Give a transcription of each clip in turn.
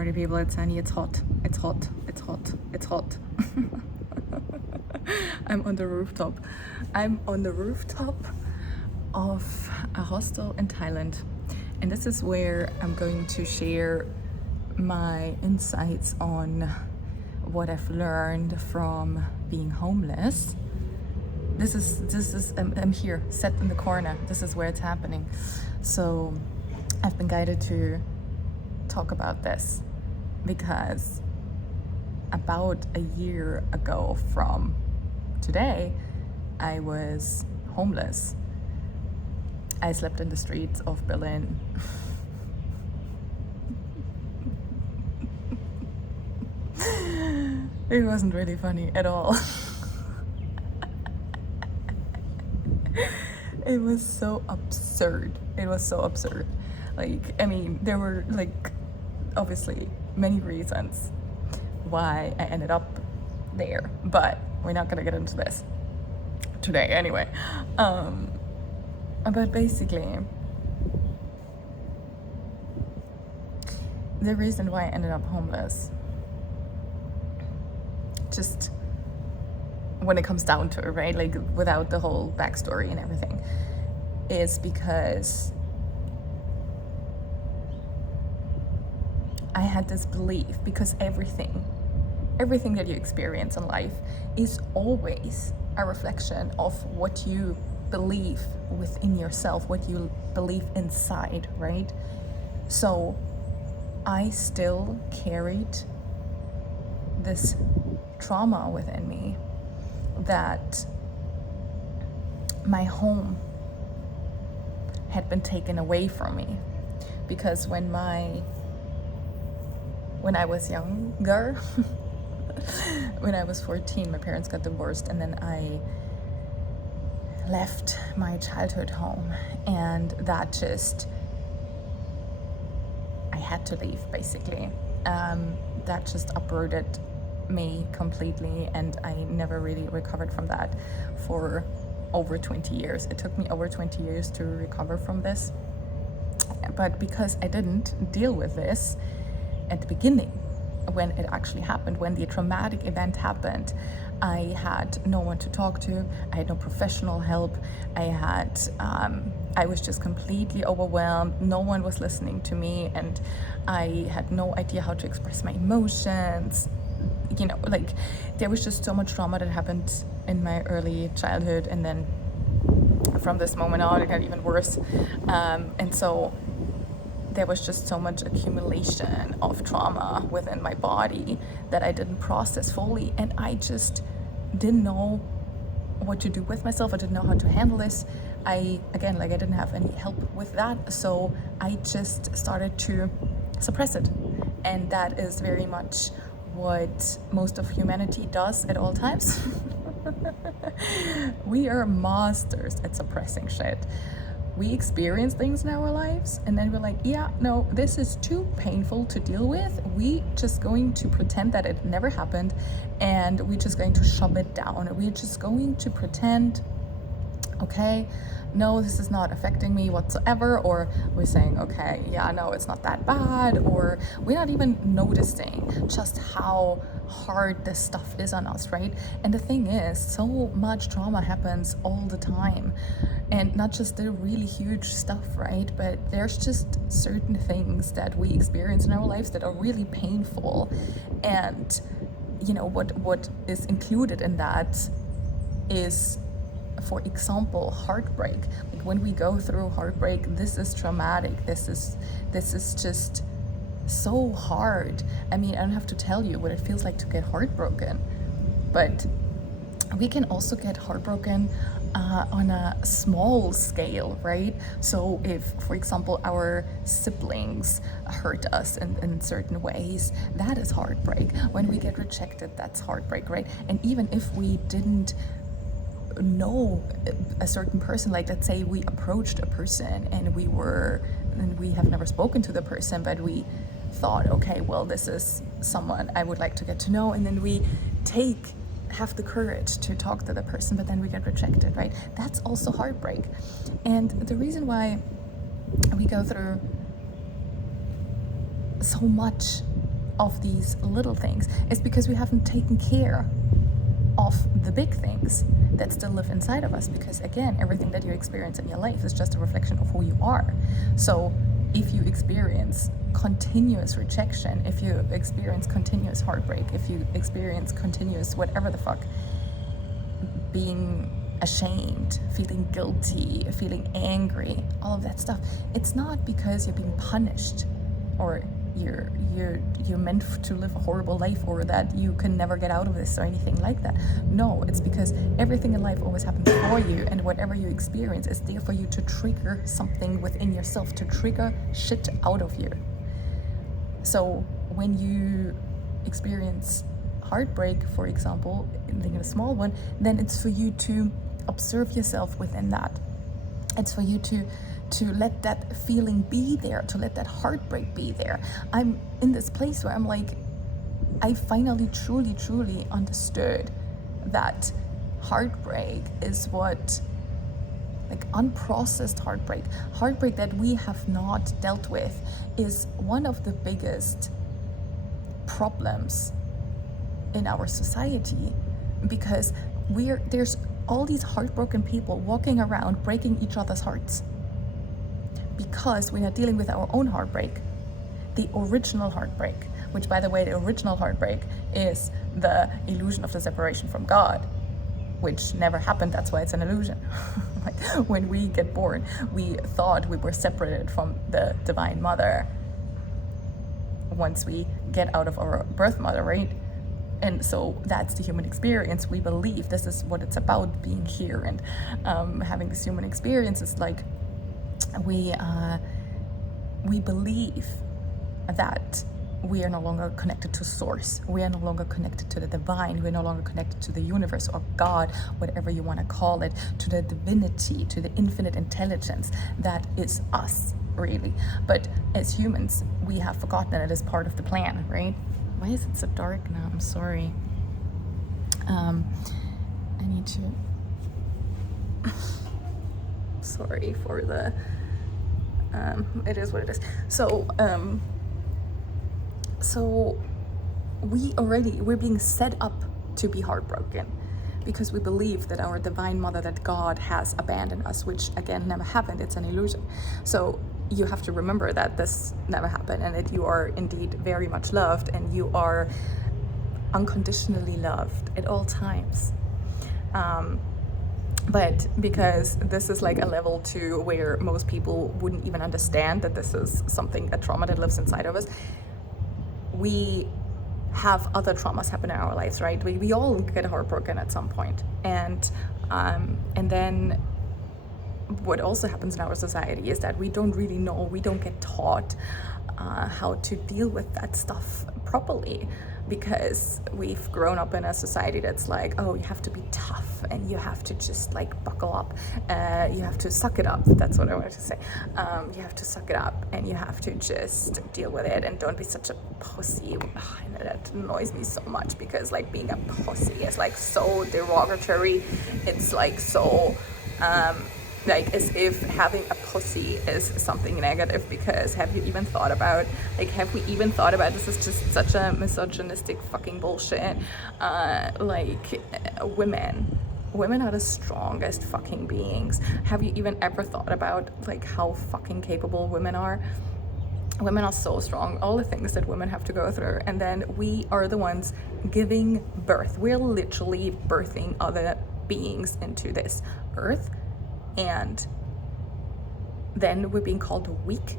party people, it's sunny, it's hot, it's hot, it's hot, it's hot. I'm on the rooftop. I'm on the rooftop of a hostel in Thailand. And this is where I'm going to share my insights on what I've learned from being homeless. This is I'm here, set in the corner. This is where it's happening. So I've been guided to talk about this because about a year ago from today, I was homeless. I slept in the streets of Berlin. It wasn't really funny at all. It was so absurd. It was so absurd. Like, I mean, there were like obviously many reasons why I ended up there, but we're not gonna get into this today anyway. But basically, the reason why I ended up homeless, just when it comes down to it, right, like without the whole backstory and everything, is because I had this belief, because everything that you experience in life is always a reflection of what you believe within yourself, what you believe inside, right? So I still carried this trauma within me that my home had been taken away from me, because when I was younger, when I was 14, my parents got divorced, and then I left my childhood home, and that just, I had to leave basically. That just uprooted me completely, and I never really recovered from that for over 20 years. It took me over 20 years to recover from this, but because I didn't deal with this at the beginning, when it actually happened, when the traumatic event happened, I had no one to talk to. I had no professional help. I was just completely overwhelmed. No one was listening to me, and I had no idea how to express my emotions. You know, like, there was just so much trauma that happened in my early childhood, and then from this moment on, it got even worse. And so there was just so much accumulation of trauma within my body that I didn't process fully, and I just didn't know what to do with myself. I didn't know how to handle this. I didn't have any help with that, so I just started to suppress it. And that is very much what most of humanity does at all times. We are masters at suppressing shit. We experience things in our lives, and then we're like, yeah, no, this is too painful to deal with. We just going to pretend that it never happened, and we're just going to shove it down. We're just going to pretend, okay, no, this is not affecting me whatsoever, or we're saying, okay, yeah, no, it's not that bad, or we're not even noticing just how hard this stuff is on us, right? And the thing is, so much trauma happens all the time, and not just the really huge stuff, right? But there's just certain things that we experience in our lives that are really painful, and you know what is included in that is, for example, heartbreak. Like, when we go through heartbreak, this is traumatic. This is just so hard. I mean, I don't have to tell you what it feels like to get heartbroken, but we can also get heartbroken on a small scale, right? So if, for example, our siblings hurt us in certain ways, that is heartbreak. When we get rejected, that's heartbreak, right? And even if we didn't know a certain person, like let's say we approached a person and we have never spoken to the person, but we thought, okay, well, this is someone I would like to get to know, and then we have the courage to talk to the person, but then we get rejected, right? That's also heartbreak. And the reason why we go through so much of these little things is because we haven't taken care of the big things that still live inside of us, because again, everything that you experience in your life is just a reflection of who you are. So if you experience continuous rejection, if you experience continuous heartbreak, if you experience continuous whatever the fuck, being ashamed, feeling guilty, feeling angry, all of that stuff, it's not because you're being punished or you're meant to live a horrible life or that you can never get out of this or anything like that. No, it's because everything in life always happens for you, and whatever you experience is there for you to trigger something within yourself, to trigger shit out of you. So when you experience heartbreak, for example, in a small one, then it's for you to observe yourself within that. It's for you to let that feeling be there, to let that heartbreak be there. I'm in this place where I'm like, I finally truly understood that heartbreak is what, like unprocessed heartbreak that we have not dealt with, is one of the biggest problems in our society, because there's all these heartbroken people walking around breaking each other's hearts because we are dealing with our own heartbreak, the original heartbreak, which, by the way, the original heartbreak is the illusion of the separation from God, which never happened. That's why it's an illusion. Like when we get born, we thought we were separated from the Divine Mother once we get out of our birth mother, right? And so that's the human experience. We believe this is what it's about, being here and having this human experience. Is like we believe that we are no longer connected to source. We are no longer connected to the divine. We're no longer connected to the universe or God, whatever you want to call it, to the divinity, to the infinite intelligence that is us, really. But as humans, we have forgotten that it is part of the plan, right? Why is it so dark now? I'm sorry. I need to... sorry for the... it is what it is. So we're being set up to be heartbroken because we believe that our Divine Mother, that God has abandoned us, which again never happened. It's an illusion. So you have to remember that this never happened, and that you are indeed very much loved, and you are unconditionally loved at all times. But because this is like a level 2 where most people wouldn't even understand that this is something, a trauma that lives inside of us, we have other traumas happen in our lives, right? We all get heartbroken at some point. And then what also happens in our society is that we don't really know, we don't get taught how to deal with that stuff properly, because we've grown up in a society that's like, oh, you have to be tough and you have to just like buckle up, you have to suck it up. That's what I wanted to say. You have to suck it up and you have to just deal with it and don't be such a pussy. And that annoys me so much, because like being a pussy is like so derogatory. It's like so like as if having a pussy is something negative, because have we even thought about this is just such a misogynistic fucking bullshit. Like women are the strongest fucking beings. Have you even ever thought about like how fucking capable women are? Women are so strong, all the things that women have to go through, and then we are the ones giving birth. We're literally birthing other beings into this earth, and then we're being called weak.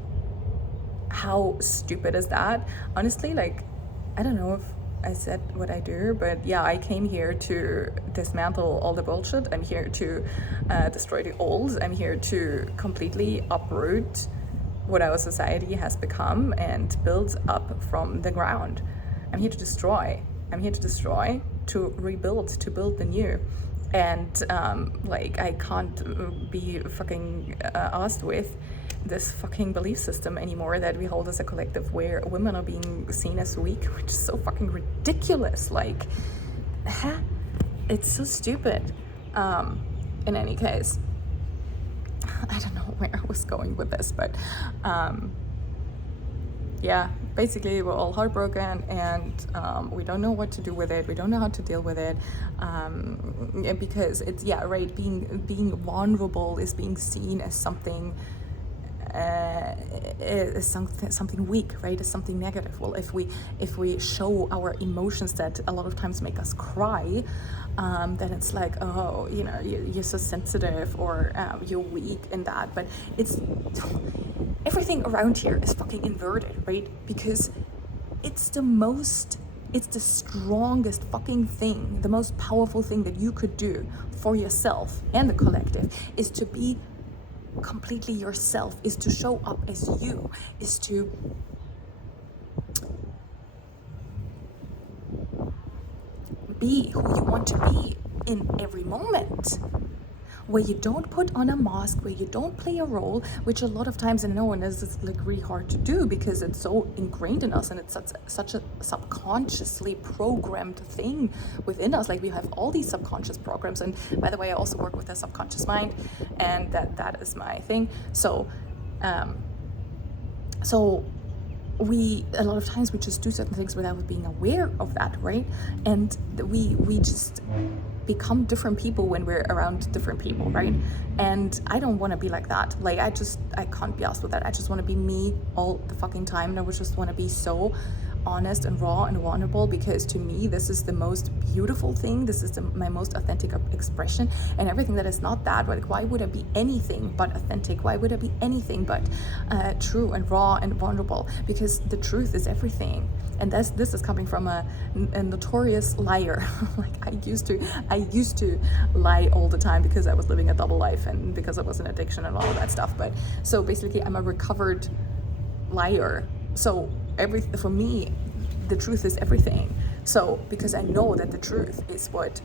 How stupid is that? Honestly, like, I don't know if I said what I do, but yeah, I came here to dismantle all the bullshit. I'm here to destroy the old. I'm here to completely uproot what our society has become and build up from the ground. I'm here to destroy. To rebuild, to build the new. And like, I can't be fucking asked with this fucking belief system anymore that we hold as a collective, where women are being seen as weak, which is so fucking ridiculous. Like, it's so stupid. In any case, I don't know where I was going with this, but yeah, basically we're all heartbroken, and we don't know what to do with it. We don't know how to deal with it, because it's, yeah, right, being vulnerable is being seen as something is something weak, right? Is something negative. Well, if we show our emotions that a lot of times make us cry, then it's like, oh, you know, you're so sensitive, or you're weak in that. But it's everything around here is fucking inverted, right? Because it's the strongest fucking thing, the most powerful thing that you could do for yourself and the collective is to be completely yourself, is to show up as you, is to be who you want to be in every moment, where you don't put on a mask, where you don't play a role, which a lot of times, and no one is like really hard to do because it's so ingrained in us, and it's such a subconsciously programmed thing within us. Like, we have all these subconscious programs, and by the way, I also work with the subconscious mind, and that is my thing. So we, a lot of times, we just do certain things without being aware of that, right? And we just become different people when we're around different people, right? And I don't want to be like that. Like, I can't be asked with that. I just want to be me all the fucking time, and I would just want to be so honest and raw and vulnerable, because to me this is the most beautiful thing. This is my most authentic expression, and everything that is not that, like, why would I be anything but authentic? Why would I be anything but true and raw and vulnerable? Because the truth is everything. And this is coming from a notorious liar. Like, I used to lie all the time because I was living a double life, and because I was in addiction and all of that stuff. But so basically I'm a recovered liar. So for me, the truth is everything. So because I know that the truth is what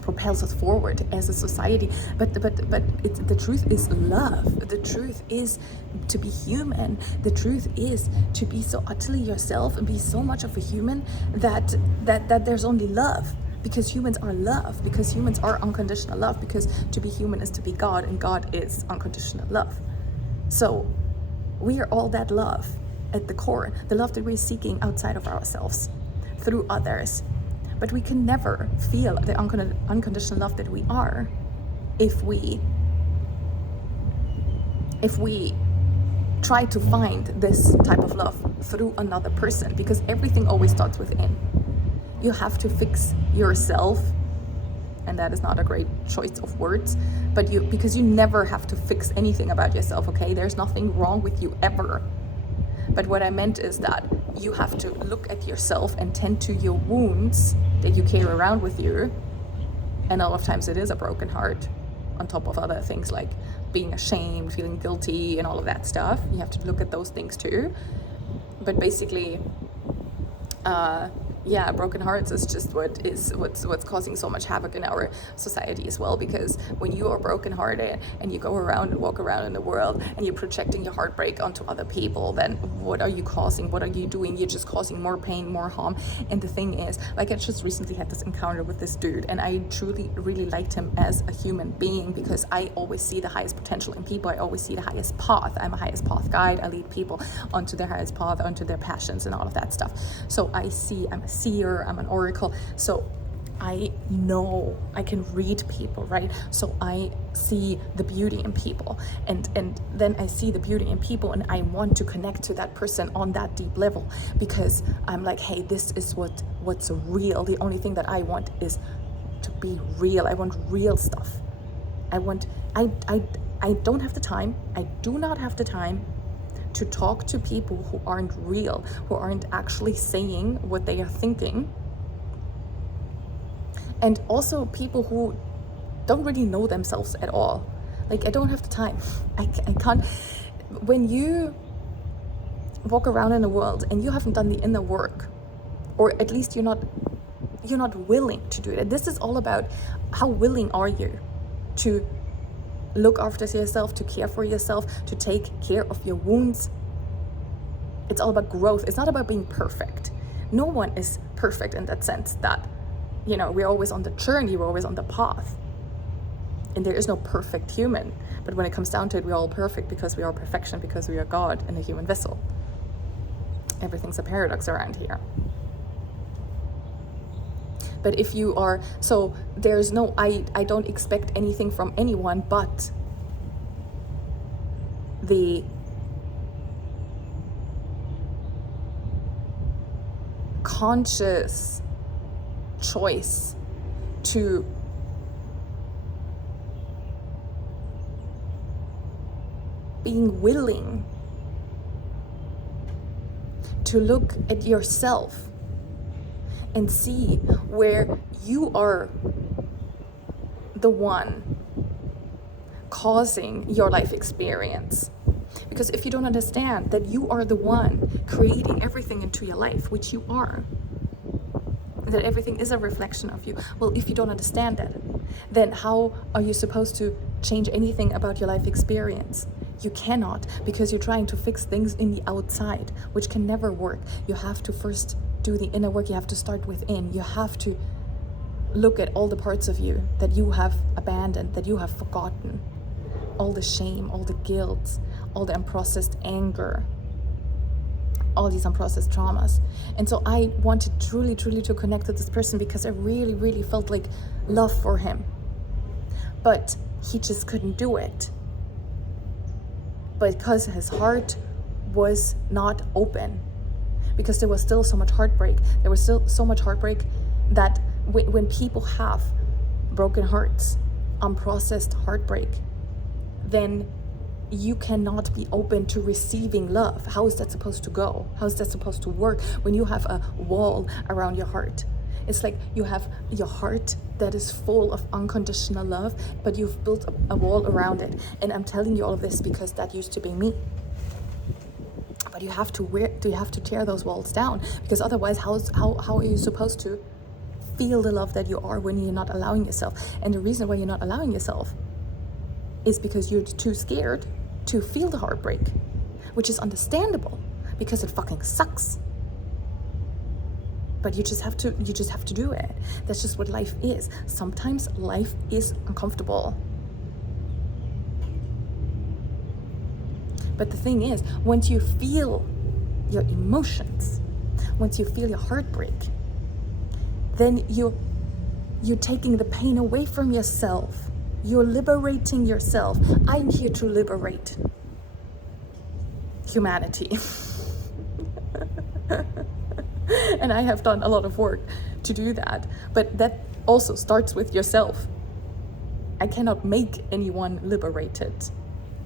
propels us forward as a society, but the truth is love. The truth is to be human. The truth is to be so utterly yourself and be so much of a human that there's only love. Because humans are love, because humans are unconditional love, because to be human is to be God, and God is unconditional love. So we are all that love at the core, the love that we're seeking outside of ourselves through others. But we can never feel the unconditional love that we are if we try to find this type of love through another person, because everything always starts within. You have to fix yourself, and that is not a great choice of words, but because you never have to fix anything about yourself, okay? There's nothing wrong with you ever. But what I meant is that you have to look at yourself and tend to your wounds that you carry around with you. And a lot of times it is a broken heart, on top of other things like being ashamed, feeling guilty, and all of that stuff. You have to look at those things too. But basically, broken hearts is just what's causing so much havoc in our society as well. Because when you are brokenhearted and you go around and walk around in the world and you're projecting your heartbreak onto other people, then what are you causing? What are you doing? You're just causing more pain, more harm. And the thing is, like, I just recently had this encounter with this dude, and I truly really liked him as a human being, because I always see the highest potential in people. I always see the highest path. I'm a highest path guide. I lead people onto their highest path, onto their passions and all of that stuff. So I'm a seer, I'm an oracle, so I know I can read people, right? So I see the beauty in people, and then I see the beauty in people, and I want to connect to that person on that deep level, because I'm like, hey, this is what's real. The only thing that I want is to be real. I want real stuff. I don't have the time. I do not have the time to talk to people who aren't real, who aren't actually saying what they are thinking. And also people who don't really know themselves at all. Like, I don't have the time. I can't. When you walk around in the world and you haven't done the inner work, or at least you're not willing to do it. And this is all about how willing are you to look after yourself, to care for yourself, to take care of your wounds. It's all about growth. It's not about being perfect. No one is perfect in that sense that, we're always on the journey, we're always on the path. And there is no perfect human. But when it comes down to it, we're all perfect, because we are perfection, because we are God in a human vessel. Everything's a paradox around here. But if you are, so there's no, I don't expect anything from anyone but the conscious choice to being willing to look at yourself and see where you are the one causing your life experience. Because if you don't understand that you are the one creating everything into your life, which you are, that everything is a reflection of you, well, if you don't understand that, then how are you supposed to change anything about your life experience? You cannot, because you're trying to fix things in the outside, which can never work. You have to first do the inner work. You have to start within. You have to look at all the parts of you that you have abandoned, that you have forgotten, all the shame, all the guilt, all the unprocessed anger, all these unprocessed traumas. And so I wanted truly to connect with this person because I really felt like love for him, but he just couldn't do it because his heart was not open, because there was still so much heartbreak. There was still so much heartbreak that when people have broken hearts, unprocessed heartbreak, then you cannot be open to receiving love. How is that supposed to go? How is that supposed to work when you have a wall around your heart? It's like you have your heart that is full of unconditional love, but you've built a wall around it. And I'm telling you all of this because that used to be me. But you have to tear those walls down, because otherwise how are you supposed to feel the love that you are when you're not allowing yourself? And the reason why you're not allowing yourself is because you're too scared to feel the heartbreak, which is understandable because it fucking sucks. But you just have to do it. That's just what life is. Sometimes life is uncomfortable. But the thing is, once you feel your emotions, once you feel your heartbreak, then you're taking the pain away from yourself. You're liberating yourself. I'm here to liberate humanity. And I have done a lot of work to do that. But that also starts with yourself. I cannot make anyone liberated,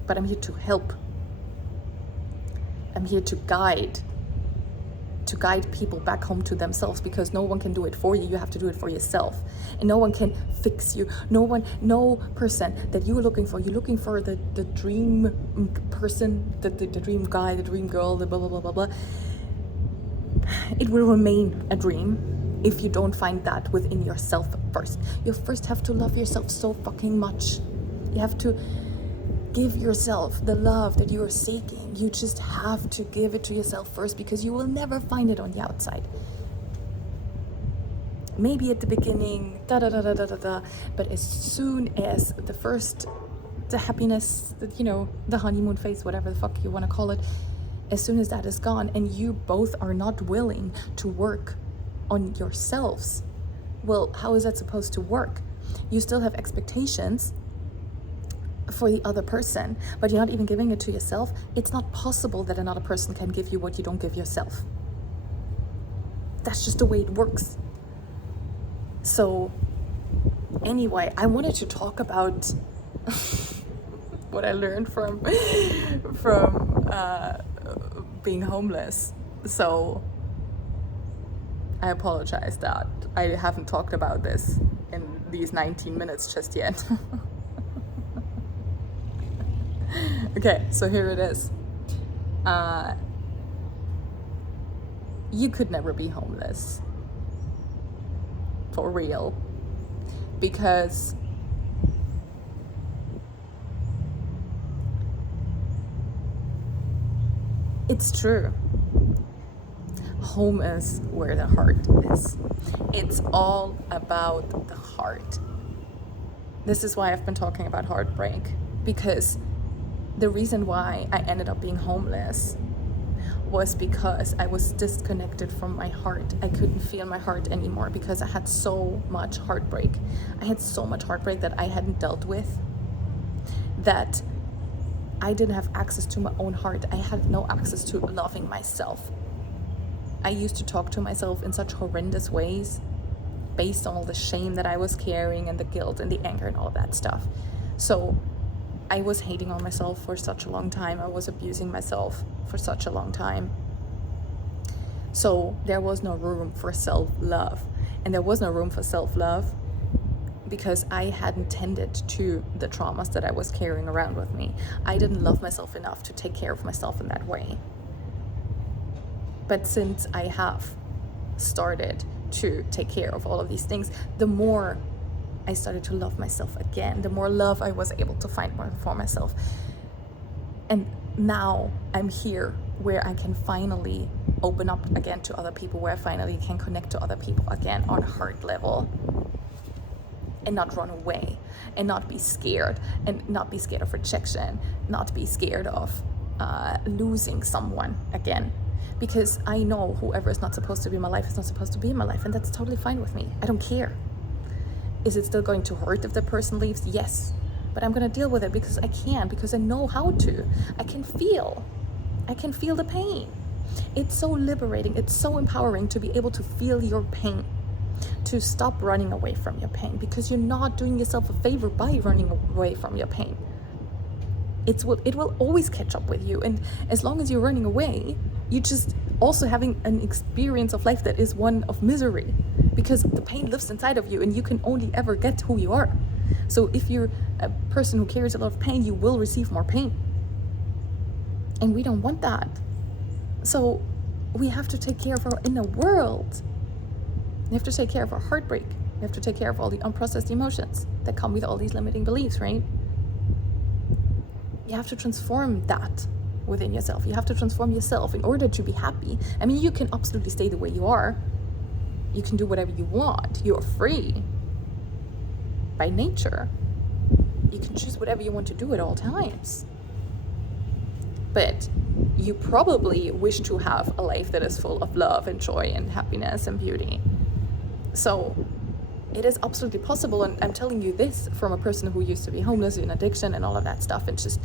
but I'm here to help. I'm here to guide people back home to themselves, because no one can do it for you. You have to do it for yourself. And no one can fix you. No person that you're looking for the dream person, the dream guy, the dream girl, the blah, blah, blah, blah, blah. It will remain a dream if you don't find that within yourself first. You first have to love yourself so fucking much. You have to give yourself the love that you are seeking. You just have to give it to yourself first, because you will never find it on the outside. Maybe at the beginning, but as soon as the happiness, the honeymoon phase, whatever the fuck you want to call it, as soon as that is gone and you both are not willing to work on yourselves, well, how is that supposed to work? You still have expectations for the other person, but you're not even giving it to yourself. It's not possible that another person can give you what you don't give yourself. That's just the way it works. So anyway, I wanted to talk about what I learned from being homeless. So I apologize that I haven't talked about this in these 19 minutes just yet. Okay, so here it is. You could never be homeless. For real. Because it's true. Home is where the heart is. It's all about the heart. This is why I've been talking about heartbreak, because the reason why I ended up being homeless was because I was disconnected from my heart. I couldn't feel my heart anymore because I had so much heartbreak. I had so much heartbreak that I hadn't dealt with, that I didn't have access to my own heart. I had no access to loving myself. I used to talk to myself in such horrendous ways based on all the shame that I was carrying and the guilt and the anger and all of that stuff. So I was hating on myself for such a long time. I was abusing myself for such a long time. So there was no room for self-love. And there was no room for self-love because I hadn't tended to the traumas that I was carrying around with me. I didn't love myself enough to take care of myself in that way. But since I have started to take care of all of these things, the more I started to love myself again, the more love I was able to find for myself. And now I'm here where I can finally open up again to other people, where I finally can connect to other people again on a heart level, and not run away, and not be scared, and not be scared of rejection, not be scared of losing someone again. Because I know whoever is not supposed to be in my life is not supposed to be in my life, and that's totally fine with me. I don't care. Is it still going to hurt if the person leaves? Yes. But I'm going to deal with it because I can, because I know how to. I can feel the pain. It's so liberating. It's so empowering to be able to feel your pain, to stop running away from your pain, because you're not doing yourself a favor by running away from your pain. It will always catch up with you. And as long as you're running away, you're just also having an experience of life that is one of misery, because the pain lives inside of you and you can only ever get who you are. So if you're a person who carries a lot of pain, you will receive more pain. And we don't want that. So we have to take care of our inner world. We have to take care of our heartbreak. We have to take care of all the unprocessed emotions that come with all these limiting beliefs, right? You have to transform that within yourself. You have to transform yourself in order to be happy. I mean, you can absolutely stay the way you are. You can do whatever you want. You're free by nature. You can choose whatever you want to do at all times. But you probably wish to have a life that is full of love and joy and happiness and beauty. So it is absolutely possible, and I'm telling you this from a person who used to be homeless, in addiction and all of that stuff, and just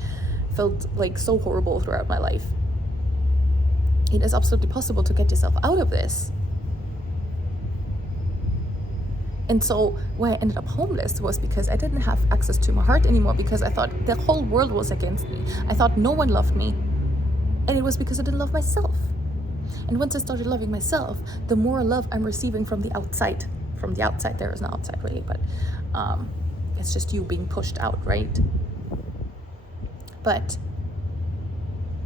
felt like so horrible throughout my life. It is absolutely possible to get yourself out of this. And so why I ended up homeless was because I didn't have access to my heart anymore, because I thought the whole world was against me. I thought no one loved me. And it was because I didn't love myself. And once I started loving myself, the more love I'm receiving from the outside. From the outside, there is no outside really, but it's just you being pushed out, right? But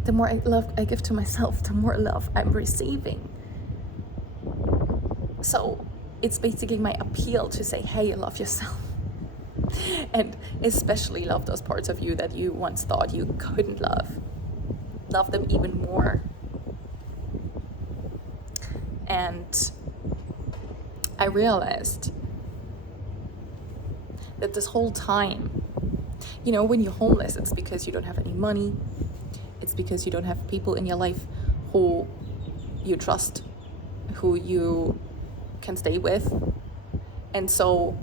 the more love I give to myself, the more love I'm receiving. So it's basically my appeal to say, hey, love yourself. And especially love those parts of you that you once thought you couldn't love. Love them even more. And I realized that this whole time, you know, when you're homeless, it's because you don't have any money. It's because you don't have people in your life who you trust, who you can stay with. And so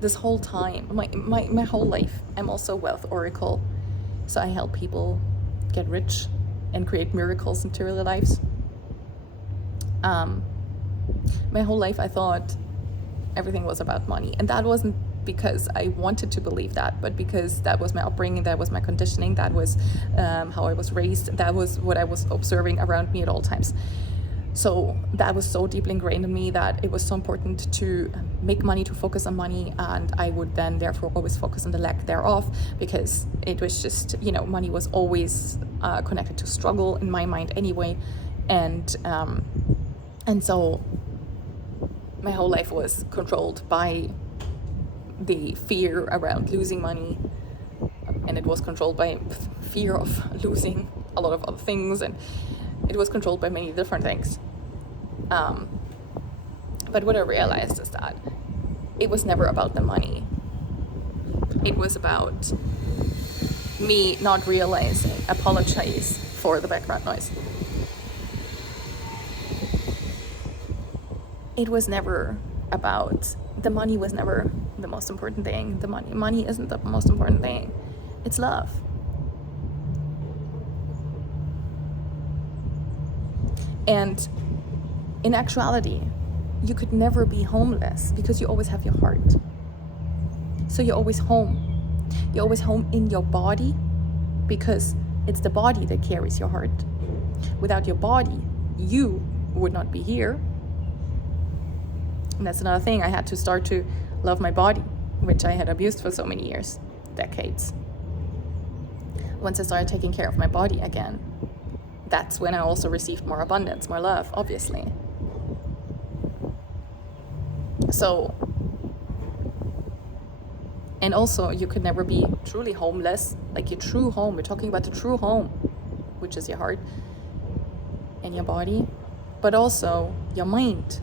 this whole time, my whole life, I'm also a wealth oracle. So I help people get rich and create miracles into their lives. My whole life I thought everything was about money, and that wasn't because I wanted to believe that, but because that was my upbringing, that was my conditioning, that was how I was raised, that was what I was observing around me at all times. So that was so deeply ingrained in me that it was so important to make money, to focus on money, and I would then therefore always focus on the lack thereof, because it was just, you know, money was always connected to struggle in my mind anyway, and so my whole life was controlled by the fear around losing money, and it was controlled by fear of losing a lot of other things, and it was controlled by many different things. But what I realized is that it was never about the money. It was about me not realizing, apologize for the background noise. it was never about, the money was never the most important thing. The money isn't the most important thing. It's love. And in actuality, you could never be homeless because you always have your heart. So you're always home. You're always home in your body because it's the body that carries your heart. Without your body, you would not be here. And that's another thing. I had to start to love my body, which I had abused for so many years, decades. Once I started taking care of my body again, that's when I also received more abundance, more love, obviously. So, and also you could never be truly homeless, like your true home. We're talking about the true home, which is your heart and your body, but also your mind.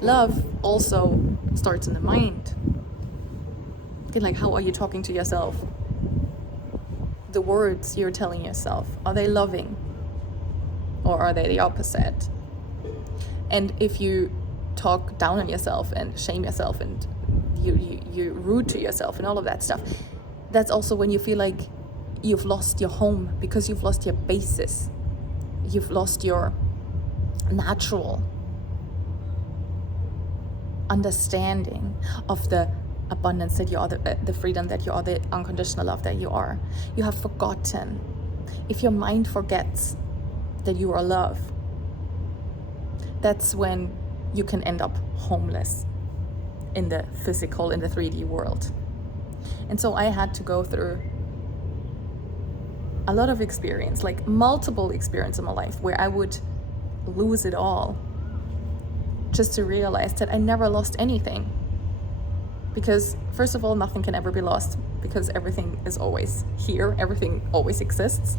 Love also starts in the mind. Okay, like, how are you talking to yourself? The words you're telling yourself, are they loving or are they the opposite? And if you talk down on yourself and shame yourself and you rude to yourself and all of that stuff, that's also when you feel like you've lost your home, because you've lost your basis. You've lost your natural understanding of the abundance that you are, the freedom that you are, the unconditional love that you are. You have forgotten. If your mind forgets that you are love, that's when you can end up homeless in the physical, in the 3D world. And so I had to go through a lot of experience, like multiple experience in my life, where I would lose it all just to realize that I never lost anything. Because first of all, nothing can ever be lost, because everything is always here, everything always exists.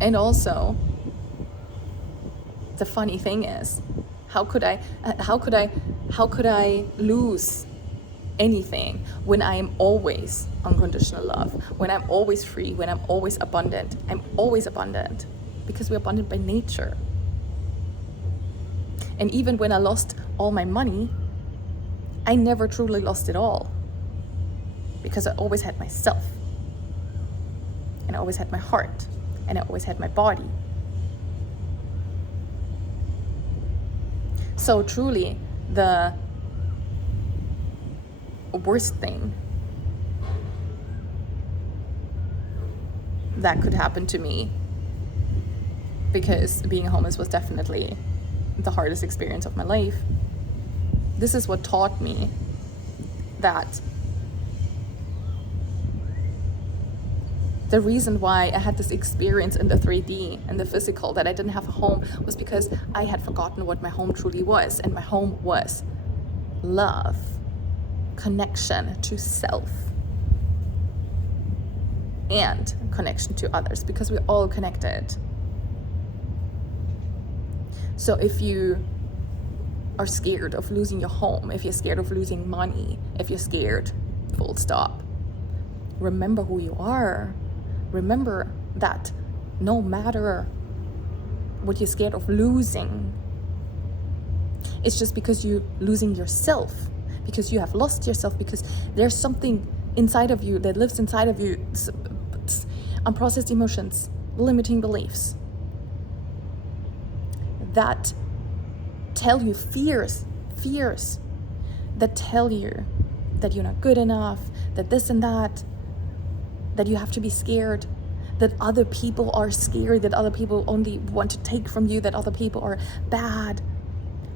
And also, the funny thing is, how could I lose anything when I am always unconditional love, when I'm always free, when I'm always abundant? I'm always abundant because we're abundant by nature. And even when I lost all my money, I never truly lost it all, because I always had myself, and I always had my heart, and I always had my body. So truly, the worst thing that could happen to me, because being homeless was definitely the hardest experience of my life, this is what taught me that the reason why I had this experience in the 3D and the physical, that I didn't have a home, was because I had forgotten what my home truly was. And my home was love, connection to self, and connection to others, because we're all connected. So if you are scared of losing your home, if you're scared of losing money, if you're scared, full stop, remember who you are. Remember that no matter what you're scared of losing, it's just because you're losing yourself, because you have lost yourself, because there's something inside of you that lives inside of you, unprocessed emotions, limiting beliefs, that tell you fears that tell you that you're not good enough, that this and that you have to be scared, that other people are scary, that other people only want to take from you, that other people are bad.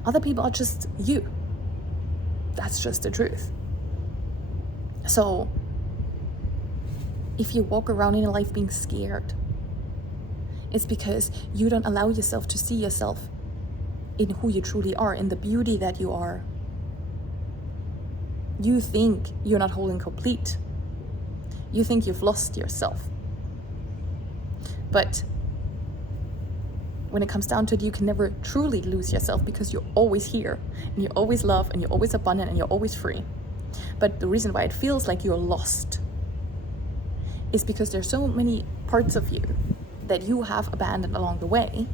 Other people are just you. That's just the truth. So if you walk around in your life being scared, it's because you don't allow yourself to see yourself in who you truly are, in the beauty that you are. You think you're not whole and complete. You think you've lost yourself. But when it comes down to it, you can never truly lose yourself, because you're always here, and you're always love, and you're always abundant, and you're always free. But the reason why it feels like you're lost is because there's so many parts of you that you have abandoned along the way,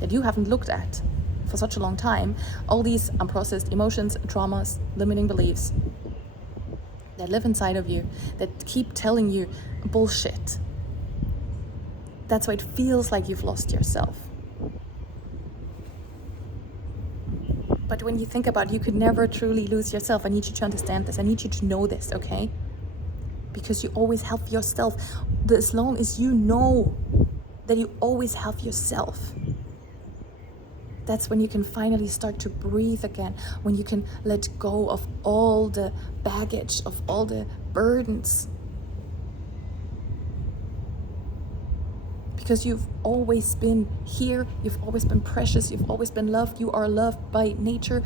that you haven't looked at for such a long time, all these unprocessed emotions, traumas, limiting beliefs that live inside of you, that keep telling you bullshit. That's why it feels like you've lost yourself. But when you think about it, you could never truly lose yourself. I need you to understand this. I need you to know this, okay? Because you always have yourself. As long as you know that you always have yourself, that's when you can finally start to breathe again, when you can let go of all the baggage, of all the burdens. Because you've always been here, you've always been precious, you've always been loved, you are loved by nature,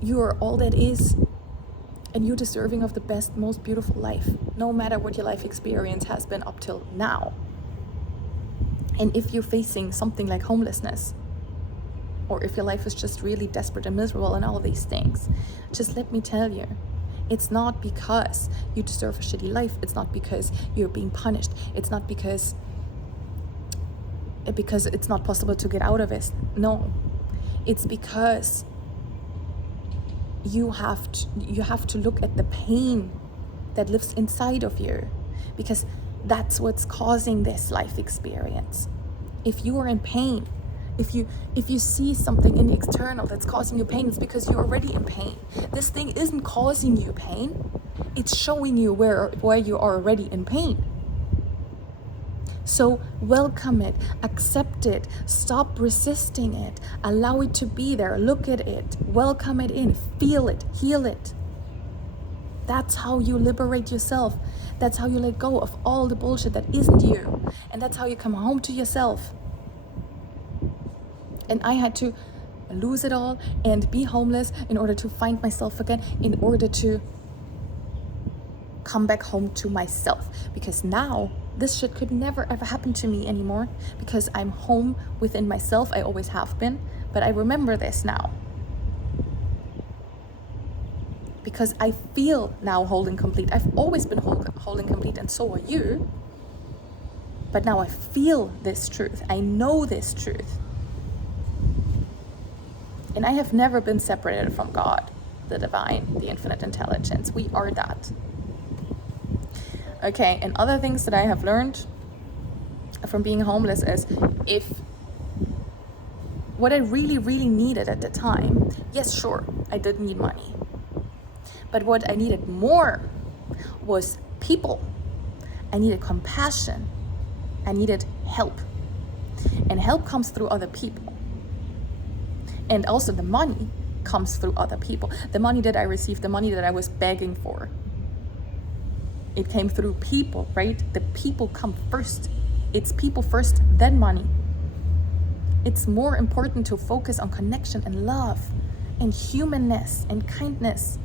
you are all that is, and you're deserving of the best, most beautiful life, no matter what your life experience has been up till now. And if you're facing something like homelessness, or if your life is just really desperate and miserable and all these things, just let me tell you, it's not because you deserve a shitty life, it's not because you're being punished, it's not because it's not possible to get out of it. No, it's because you have to look at the pain that lives inside of you, because that's what's causing this life experience. If you are in pain, if you see something in the external that's causing you pain, it's because you're already in pain. This thing isn't causing you pain, it's showing you where you are already in pain. So welcome it, accept it, stop resisting it, allow it to be there, look at it, welcome it in, feel it, heal it. That's how you liberate yourself. That's how you let go of all the bullshit that isn't you. And that's how you come home to yourself. And I had to lose it all and be homeless in order to find myself again, in order to come back home to myself. Because now this shit could never ever happen to me anymore, because I'm home within myself. I always have been, but I remember this now. Because I feel now whole and complete. I've always been whole and complete, and so are you. But now I feel this truth. I know this truth. And I have never been separated from God, the divine, the infinite intelligence. We are that. Okay, and other things that I have learned from being homeless is, if what I really, really needed at the time, yes, sure, I did need money. But what I needed more was people. I needed compassion. I needed help. And help comes through other people. And also the money comes through other people. The money that I received, the money that I was begging for, it came through people, right? The people come first. It's people first, then money. It's more important to focus on connection and love and humanness and kindness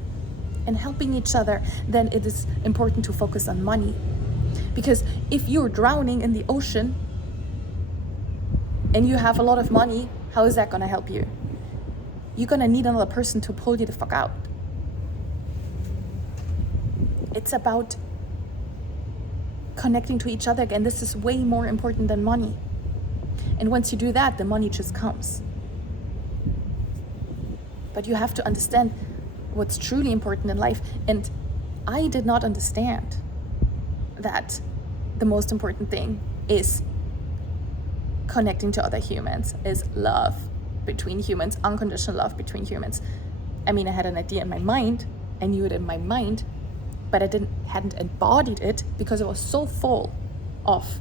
and helping each other than it is important to focus on money. Because if you're drowning in the ocean and you have a lot of money, how is that gonna help you? You're gonna need another person to pull you the fuck out. It's about connecting to each other again. This is way more important than money. And once you do that, the money just comes. But you have to understand what's truly important in life. And I did not understand that the most important thing is connecting to other humans, is love between humans, unconditional love between humans. I mean, I had an idea in my mind, I knew it in my mind, but I hadn't embodied it because I was so full of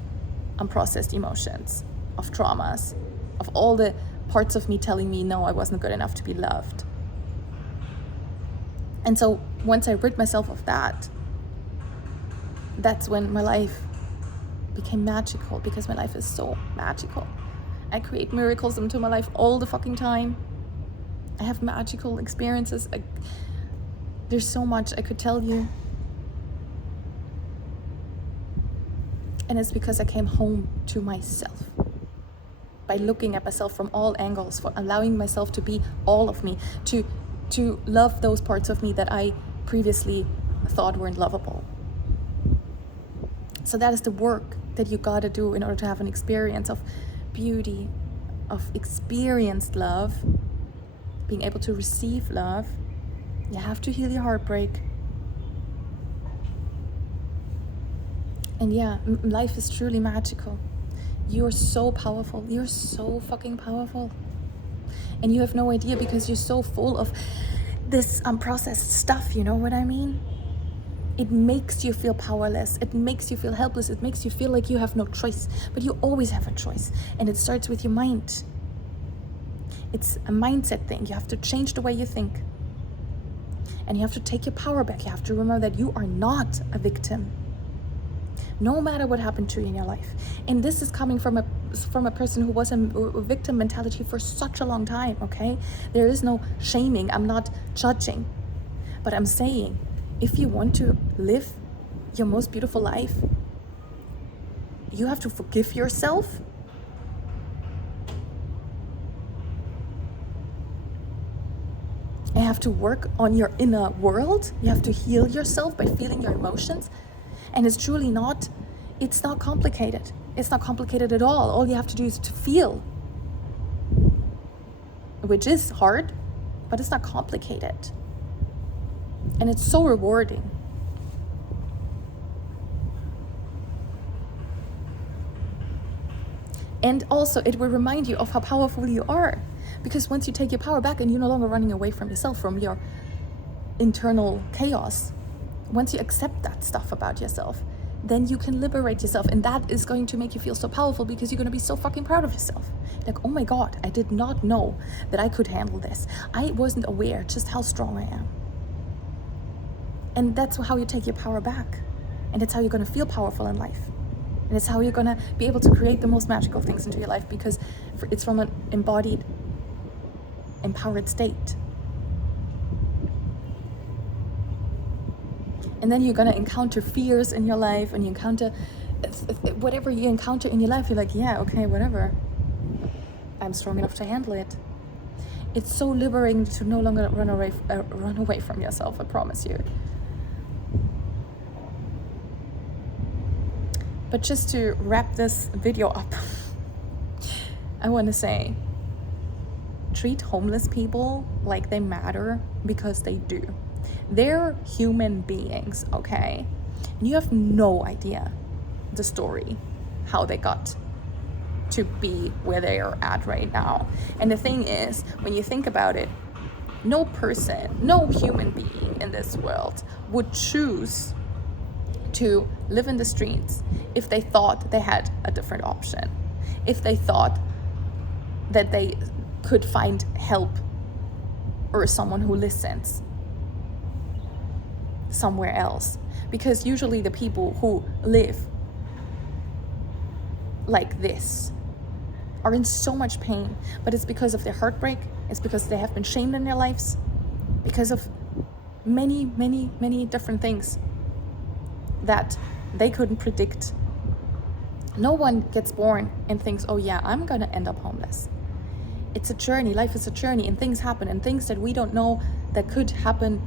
unprocessed emotions, of traumas, of all the parts of me telling me, no, I wasn't good enough to be loved. And so once I rid myself of that, that's when my life became magical, because my life is so magical. I create miracles into my life all the fucking time. I have magical experiences. There's so much I could tell you. And it's because I came home to myself. By looking at myself from all angles, for allowing myself to be all of me, to love those parts of me that I previously thought weren't lovable. So that is the work that you gotta do in order to have an experience of beauty, of experienced love, being able to receive love. You have to heal your heartbreak. And yeah, life is truly magical. You're so powerful. You're so fucking powerful. And you have no idea because you're so full of this unprocessed stuff, you know what I mean? It makes you feel powerless. It makes you feel helpless. It makes you feel like you have no choice. But you always have a choice. And it starts with your mind. It's a mindset thing. You have to change the way you think. And you have to take your power back. You have to remember that you are not a victim, no matter what happened to you in your life. And this is coming from a person who was in a victim mentality for such a long time, okay? There is no shaming. I'm not judging. But I'm saying, if you want to live your most beautiful life, you have to forgive yourself. You have to work on your inner world. You have to heal yourself by feeling your emotions. And it's truly not, it's not complicated. It's not complicated at all. All you have to do is to feel, which is hard, but it's not complicated. And it's so rewarding. And also, it will remind you of how powerful you are. Because once you take your power back and you're no longer running away from yourself, from your internal chaos, once you accept that stuff about yourself, then you can liberate yourself. And that is going to make you feel so powerful because you're going to be so fucking proud of yourself. Like, oh my God, I did not know that I could handle this. I wasn't aware just how strong I am. And that's how you take your power back. And it's how you're going to feel powerful in life. And it's how you're going to be able to create the most magical things into your life because it's from an embodied, empowered state. And then you're going to encounter fears in your life, and you encounter whatever you encounter in your life, you're like, yeah, okay, whatever. I'm strong enough to handle it. It's so liberating to no longer run away from yourself, I promise you. But just to wrap this video up, I want to say, treat homeless people like they matter, because they do. They're human beings, okay? And you have no idea the story, how they got to be where they are at right now. And the thing is, when you think about it, no person, no human being in this world would choose to live in the streets if they thought they had a different option, if they thought that they could find help or someone who listens somewhere else. Because usually the people who live like this are in so much pain, but it's because of their heartbreak, it's because they have been shamed in their lives, because of many, many, many different things that they couldn't predict. No one gets born and thinks, oh yeah, I'm gonna end up homeless. It's a journey. Life is a journey, and things happen, and things that we don't know that could happen.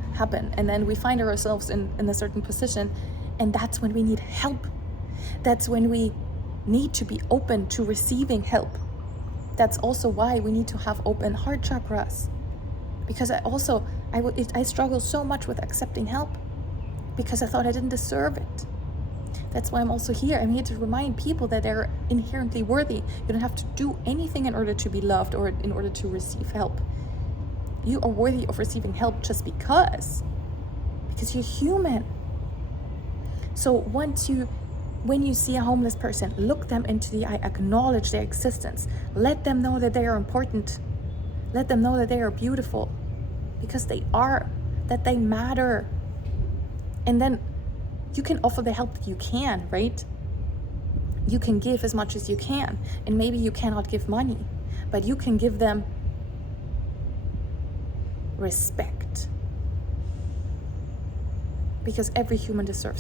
And then we find ourselves in a certain position, and that's when we need help. That's when we need to be open to receiving help. That's also why we need to have open heart chakras. Because I struggle so much with accepting help, because I thought I didn't deserve it. That's why I'm also here. I'm here to remind people that they're inherently worthy. You don't have to do anything in order to be loved or in order to receive help. You are worthy of receiving help just because you're human. So when you see a homeless person, look them into the eye, acknowledge their existence. Let them know that they are important. Let them know that they are beautiful, because they are, that they matter. And then you can offer the help that you can, right? You can give as much as you can. And maybe you cannot give money, but you can give them respect. Because every human deserves